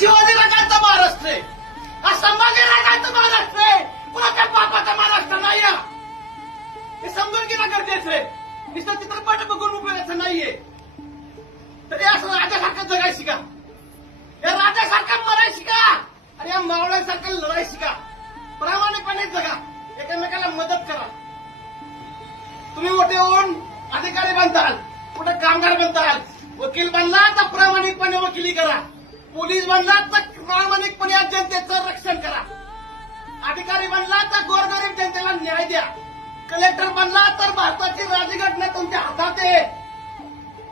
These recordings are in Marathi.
शिवाजी रागांचा महाराष्ट्र आहे, हा संभाजी रागांचा महाराष्ट्र आहे, कुणाच्या बापाचा महाराष्ट्र नाही. हे समजून घेणं गरजेचं आहे. नुसतं चित्रपट बघून उपयोगाचं नाहीये. तरी असं राजासारखं जगायची का, या राजासारखं मरायची का, आणि या मावळ्यांसारखं लढायची का. प्रामाणिकपणे जगा, एकमेकाला मदत करा. तुम्ही मोठे होऊन अधिकारी बनताल, कुठे कामगार बनताल, वकील बनला तर प्रामाणिकपणे वकिली करा, पोलीस बनला तर प्रामाणिकपणे जनतेचं रक्षण करा, अधिकारी बनला तर गोरगरीब जनतेला न्याय द्या, कलेक्टर बनला तर भारताची राज्यघटना तुमच्या हातात आहे.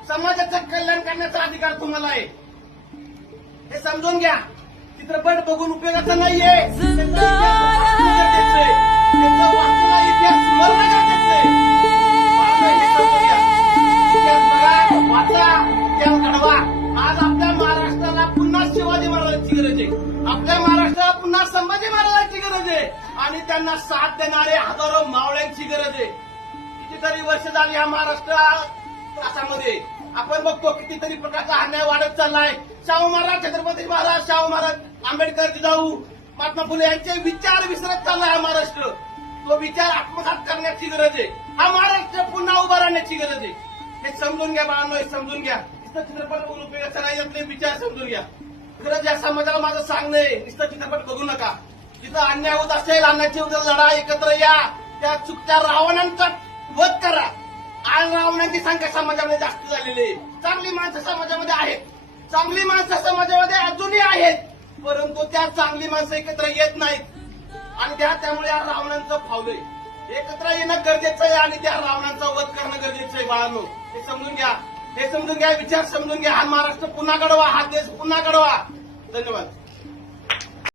समाजाचं कल्याण करण्याचा अधिकार तुम्हाला आहे. हे समजून घ्या. चित्रपट बघून उपयोगाचं नाहीये. त्यांचा वाचलेला इतिहास स्मरण गरजेचं आहे. हे समजून घ्या. इतिहास बघा, वाचा, इतिहास घडवा. आज आपल्या महाराष्ट्राला पुन्हा शिवाजी महाराजांची गरज आहे. आपल्या महाराष्ट्राला पुन्हा संभाजी महाराजांची गरज आहे. आणि त्यांना साथ देणारे हजारो मावळ्यांची गरज आहे. कितीतरी वर्ष झाली या महाराष्ट्रामध्ये आपण बघतो कितीतरी प्रकारचा अन्याय वाढत चाललाय. शाहू महाराज, छत्रपती महाराज, शाहू महाराज, आंबेडकर, जिजाऊ, महात्मा फुले यांचे विचार विसरत चाललाय हा महाराष्ट्र. तो विचार आत्मसात करण्याची गरज आहे. हा महाराष्ट्र पुन्हा उभा राहण्याची गरज आहे. हे समजून घ्या बाळांनो, हे समजून घ्या. नुसतं चित्रपट बघून उपयोगाचा नाही, आपले विचार समजून घ्या. खरंच या समाजाला माझं सांगणं आहे, नुसतं चित्रपट बघू नका. जिथं अन्याय होत असेल, अन्यायाची लढा, एकत्र या. त्या चुकत्या रावणांचा वध करा. आज रावणांची संख्या समाजामध्ये जास्त झालेली आहे. चांगली माणसं समाजामध्ये आहेत, चांगली माणसं समाजामध्ये अजूनही आहेत, परंतु त्या चांगली माणसं एकत्र येत नाहीत आणि त्यामुळे या रावणांचं फावलंय. एकत्र येणं गरजेचं आहे आणि त्या रावणांचा वध करणं गरजेचं आहे बाळांनो. हे समजून घ्या, हे समजून घ्या, विचार समजून घ्या. हा महाराष्ट्र पुन्हा घडवा, हा देश पुन्हा घडवा. धन्यवाद.